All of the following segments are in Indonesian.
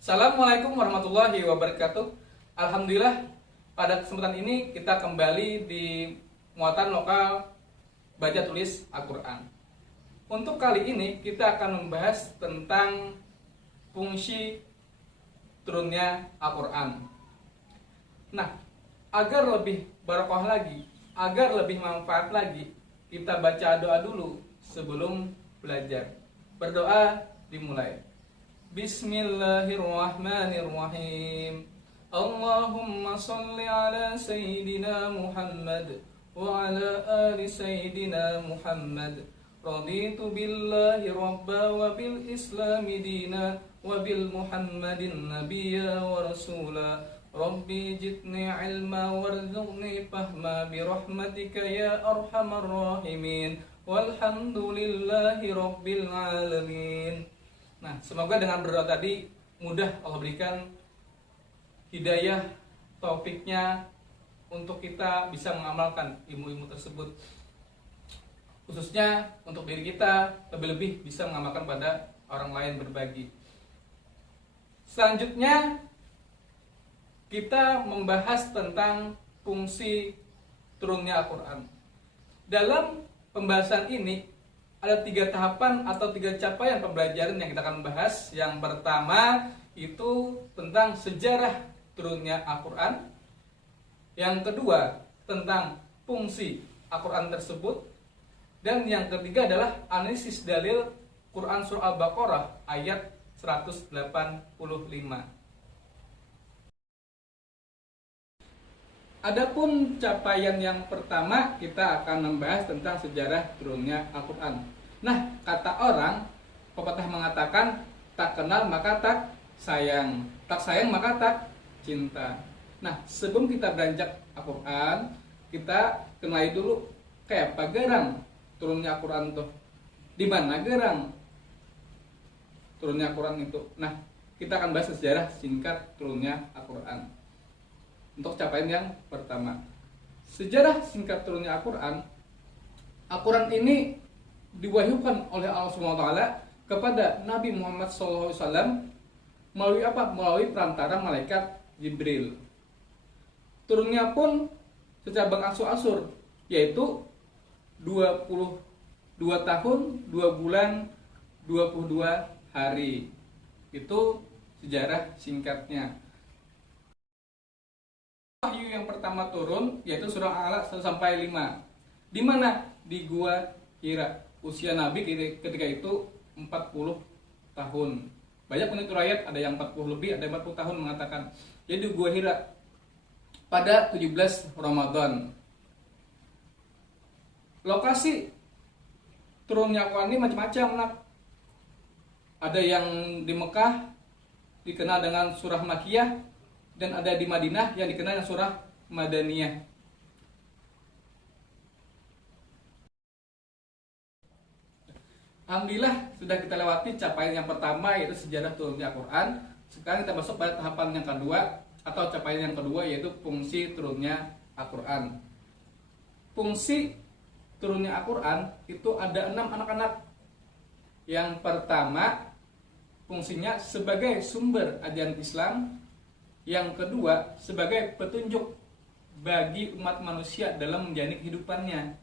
Assalamualaikum warahmatullahi wabarakatuh. Alhamdulillah, pada kesempatan ini kita kembali di muatan lokal baca tulis Al-Quran. Untuk kali ini kita akan membahas tentang fungsi turunnya Al-Quran. Nah, agar lebih barokah lagi, agar lebih manfaat lagi, kita baca doa dulu sebelum belajar. Berdoa dimulai. Bismillahirrahmanirrahim. Allahumma salli ala Sayyidina Muhammad wa ala ali Sayyidina Muhammad. Raditu billahi rabba wa bil islami dina wa bil Muhammadin nabiyya wa rasula. Rabbi jitni ilma warzuqni fahma birahmatika ya arhamar rahimin. Walhamdulillahi rabbil alamin. Nah, semoga dengan berdoa tadi mudah Allah berikan hidayah, taufiknya untuk kita bisa mengamalkan ilmu-ilmu tersebut. Khususnya untuk diri kita, lebih-lebih bisa mengamalkan pada orang lain, berbagi. Selanjutnya, kita membahas tentang fungsi turunnya Al-Quran. Dalam pembahasan ini, ada 3 tahapan atau 3 capaian pembelajaran yang kita akan bahas. Yang pertama itu tentang sejarah turunnya Al-Quran. Yang kedua tentang fungsi Al-Quran tersebut. Dan yang ketiga adalah analisis dalil Quran Surah Al-Baqarah ayat 185. Adapun capaian yang pertama, kita akan membahas tentang sejarah turunnya Al-Quran. Nah, kata orang, pepatah mengatakan, tak kenal maka tak sayang maka tak cinta. Nah, sebelum kita beranjak Al-Quran, kita kenali dulu kayak apa gerang turunnya Al-Quran tuh. Di mana gerang turunnya Al-Quran itu? Nah, kita akan bahas sejarah singkat turunnya Al-Quran. Untuk capaian yang pertama, sejarah singkat turunnya Al-Quran. Al-Quran ini diwahyukan oleh Allah SWT kepada Nabi Muhammad SAW melalui apa? Melalui perantara malaikat Jibril. Turunnya pun secara berangsur-angsur, yaitu 22 tahun, 2 bulan, 22 hari. Itu sejarah singkatnya. Wahyu yang pertama turun yaitu surah Al-Alaq 1-5. Di mana? Di Gua Hira. Usia Nabi ketika itu 40 tahun. Banyak penutur ayat, ada yang 40 lebih, ada yang 40 tahun mengatakan. Jadi di Gua Hira pada 17 Ramadan. Lokasi turunnya Al-Quran ini macam-macam, nak. Ada yang di Mekah dikenal dengan surah Makkiyah, dan ada di Madinah yang dikenal dengan surah Madaniyah. Alhamdulillah sudah kita lewati capaian yang pertama, yaitu sejarah turunnya Al-Quran. Sekarang kita masuk pada tahapan yang kedua atau capaian yang kedua, yaitu fungsi turunnya Al-Quran. Fungsi turunnya Al-Quran itu ada 6 anak-anak. Yang pertama, fungsinya sebagai sumber ajaran Islam. Yang kedua, sebagai petunjuk bagi umat manusia dalam menjalani kehidupannya.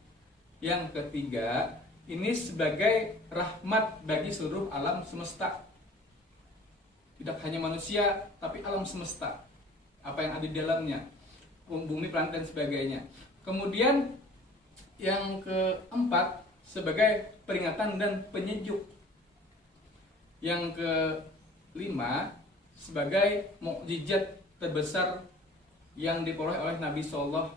Yang ketiga, ini sebagai rahmat bagi seluruh alam semesta. Tidak hanya manusia, tapi alam semesta. Apa yang ada di dalamnya, bumi, planet, dan sebagainya. Kemudian, yang keempat, sebagai peringatan dan penyejuk. Yang kelima, sebagai mukjizat terbesar yang diperoleh oleh Nabi Sallallahu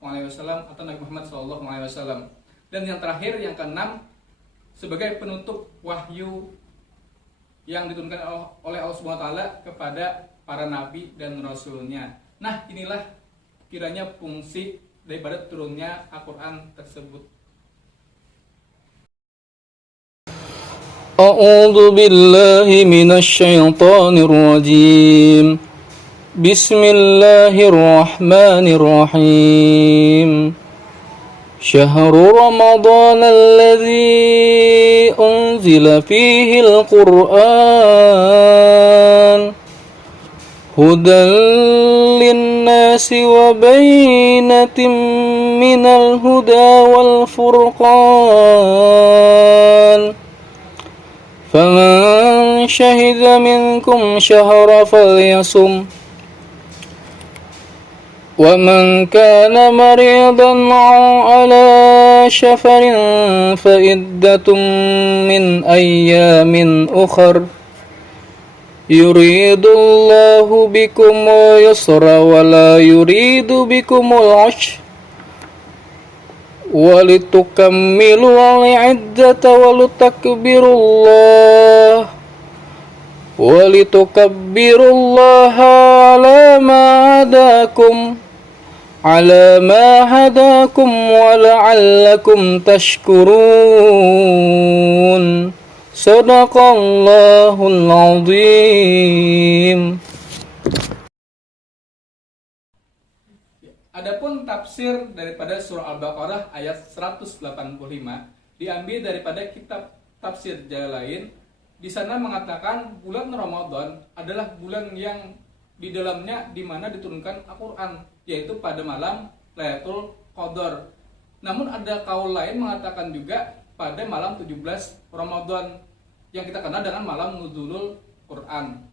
Alaihi Wasallam atau Nabi Muhammad Sallallahu Alaihi Wasallam. Dan yang terakhir, yang keenam, sebagai penutup wahyu yang diturunkan oleh Allah Subhanahu Wa Taala kepada para nabi dan rasulnya. Nah, inilah kiranya fungsi daripada turunnya Al-Quran tersebut. أعوذ بالله من الشيطان الرجيم بسم الله الرحمن الرحيم شهر رمضان الذي أنزل فيه القرآن هدى للناس وبينة من الهدى والفرقان فمن شهد منكم شهر فليصم ومن كان مريضا أو على سفر فعدة من أيام أخر يريد الله بكم اليسر ولا يريد بكم العسر ولتكملوا العدة ولتكبروا الله على ما هداكم ولعلكم تشكرون Sadaqallahul Azim. Adapun tafsir daripada surah Al-Baqarah ayat 185 diambil daripada kitab tafsir Jalalain. Di sana mengatakan bulan Ramadan adalah bulan yang di dalamnya di mana diturunkan Al-Qur'an, yaitu pada malam Lailatul Qadar. Namun ada kaul lain mengatakan juga pada malam 17 Ramadan yang kita kenal dengan malam nuzulul Quran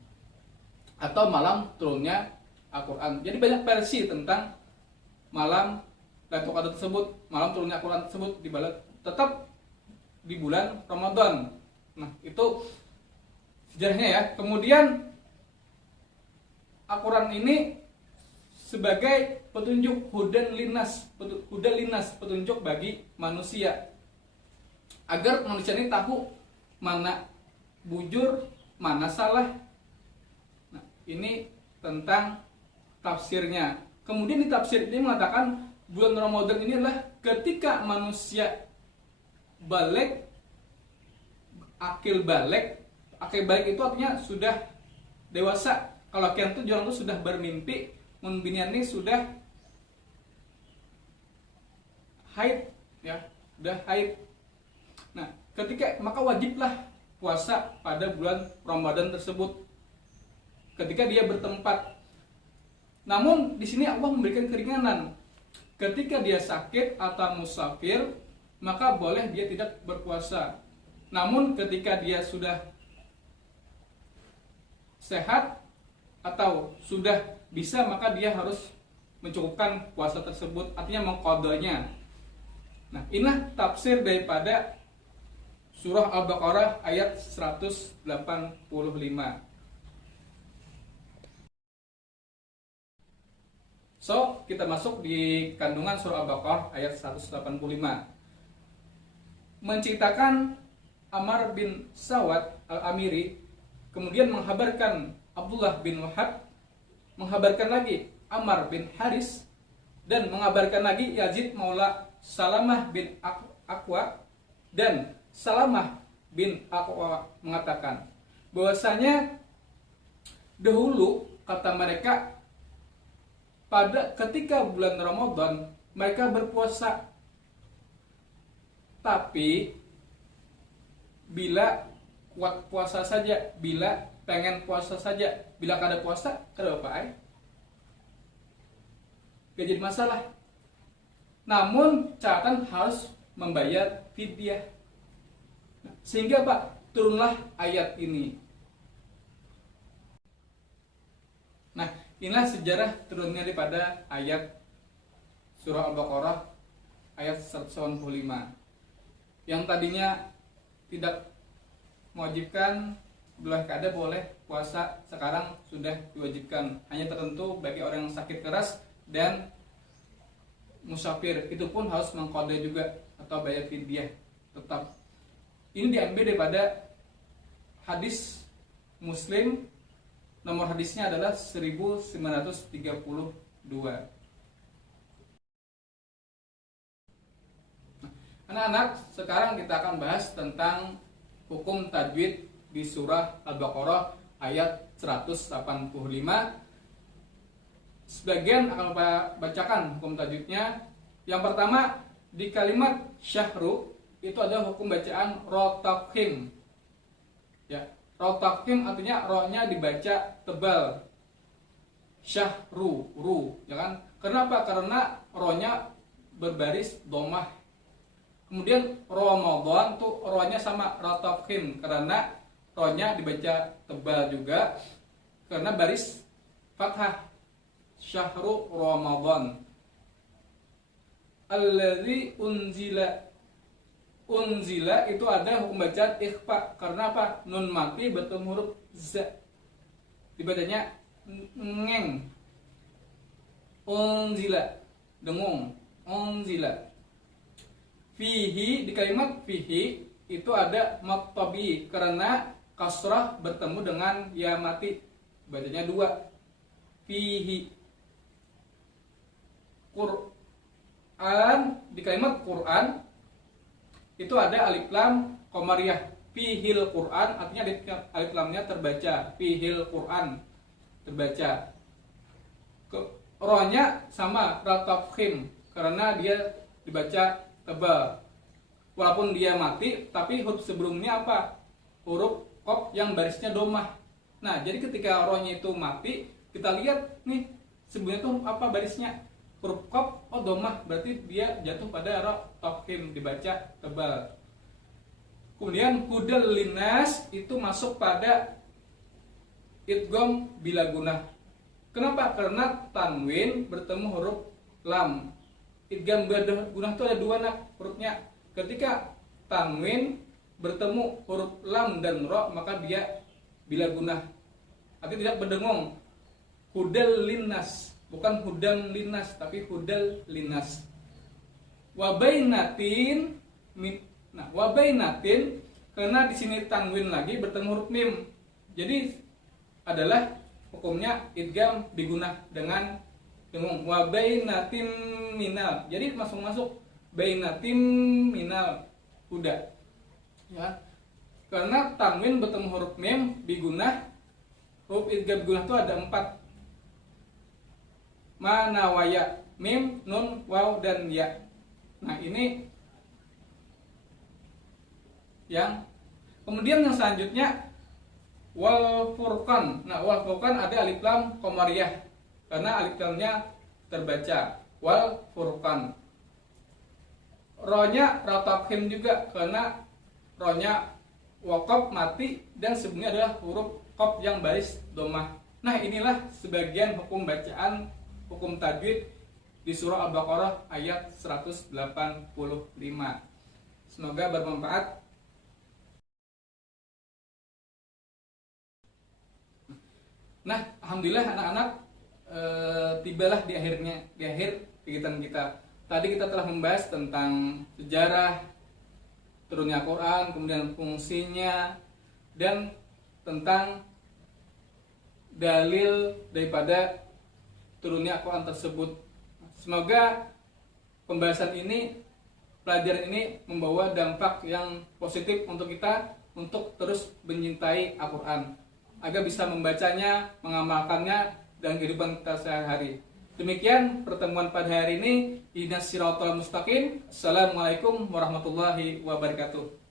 atau malam turunnya Al-Quran. Jadi banyak versi tentang malam Lailatul Qadar tersebut, malam turunnya Al-Quran tersebut tetap di bulan Ramadan. Nah, itu sejarahnya ya. Kemudian Al-Quran ini sebagai petunjuk hudan linas, petunjuk bagi manusia, agar manusia ini tahu mana bujur, mana salah. Nah, ini tentang tafsirnya. Kemudian di tafsir ini mengatakan bulan Ramadan ini adalah ketika manusia balik, akil balik itu artinya sudah dewasa. Kalau kian itu orang itu sudah bermimpi, munbinian ini sudah haid, ya, sudah haid. Nah, ketika maka wajiblah puasa pada bulan Ramadan tersebut ketika dia bertempat. Namun di sini Allah memberikan keringanan. Ketika dia sakit atau musafir, maka boleh dia tidak berpuasa. Namun ketika dia sudah sehat atau sudah bisa, maka dia harus mencukupkan puasa tersebut, artinya mengqadanya. Nah, inilah tafsir daripada surah Al-Baqarah ayat 185. So, kita masuk di kandungan surah Al-Baqarah ayat 185. Menceritakan Amr bin Sawad Al-Amiri, kemudian menghabarkan Abdullah bin Wahab, menghabarkan lagi Ammar bin Haris, dan mengabarkan lagi Yazid maula Salamah bin Aqwa, dan Salamah bin Aqwa mengatakan bahwasanya dahulu, kata mereka, pada ketika bulan Ramadan mereka berpuasa, tapi bila kuat puasa saja, bila pengen puasa saja, bila kada puasa kada apa-apa, gak jadi masalah. Namun catatan harus membayar fidyah. Sehingga Pak, turunlah ayat ini. Nah, inilah sejarah turunnya daripada ayat surah Al-Baqarah ayat 185. Yang tadinya tidak mewajibkan belah kada boleh puasa, sekarang sudah diwajibkan. Hanya tertentu bagi orang yang sakit keras dan musafir, itu pun harus mengqada juga atau bayar fidyah tetap. Ini diambil daripada hadis Muslim, nomor hadisnya adalah 1932. Anak-anak, sekarang kita akan bahas tentang hukum tajwid di surah Al-Baqarah ayat 185. Sebagian akan bacakan hukum tajwidnya. Yang pertama, di kalimat syahru itu ada hukum bacaan ro-tafkhim. Ya, ro-tafkhim artinya ro-nya dibaca tebal. syahru, ru, ya kan? Kenapa? Karena ronya berbaris domah. Kemudian Ramadan tuh ronya sama ratafkhim, karena ronya dibaca tebal juga karena baris fathah. Syahru Ramadan alladzi unzila itu ada hukum bacaan ikhfa. Karena apa? Nun mati bertemu huruf z, dibacanya ngeng. Unzila, dengung, unzila. Fihi, di kalimat fihi itu ada mat tabi karena kasrah bertemu dengan ya mati, bacanya dua. Fihi. Quran, di kalimat Quran itu ada alif lam qamariyah. Fihil Quran artinya alif lamnya terbaca. Fihil Quran terbaca. Rohnya sama ratafkhim karena dia dibaca tebal. Walaupun dia mati, tapi huruf sebelumnya apa? Huruf qaf yang barisnya domah. Nah, jadi ketika rohnya itu mati, kita lihat nih sebelumnya itu apa barisnya? Huruf qaf, oh domah, berarti dia jatuh pada ra tafkhim, dibaca tebal. Kemudian hudal linnas itu masuk pada idgham bila gunah. Kenapa? Karena tanwin bertemu huruf lam. Idgham bila gunah itu ada dua hurufnya. Ketika tanwin bertemu huruf lam dan ro, maka dia bila gunah. Artinya tidak berdengung. Hudal linnas, bukan hudam linnas, tapi hudal linnas. Wabainatin, nah wabainatin karena di sini tanwin lagi bertemu huruf mim. Jadi adalah hukumnya idgham digunah dengan dengung. Wabainatin minal. Jadi masuk bainatim minal huda. Ya. Karena tanwin bertemu huruf mim digunah, huruf idgham digunah itu ada 4. Manawaya, mim, nun, waw, dan ya. Nah ini yang kemudian yang selanjutnya wal furqan. Nah wal furqan ada alif lam qamariyah karena alif lamnya terbaca. Wal furqan. Rohnya ratafkhim juga karena rohnya waqaf mati dan sebelumnya adalah huruf qaf yang baris domah. Nah inilah sebagian hukum bacaan, hukum tajwid di surah Al-Baqarah ayat 185. Semoga bermanfaat. Nah, alhamdulillah anak-anak tibalah di akhir kegiatan kita. Tadi kita telah membahas tentang sejarah turunnya Quran, kemudian fungsinya, dan tentang dalil daripada turunnya Quran tersebut. Semoga pembahasan ini, pelajaran ini membawa dampak yang positif untuk kita untuk terus mencintai Al-Quran agar bisa membacanya, mengamalkannya dalam kehidupan kita sehari-hari. Demikian pertemuan pada hari ini. Ihdinas siratal mustaqim. Assalamualaikum warahmatullahi wabarakatuh.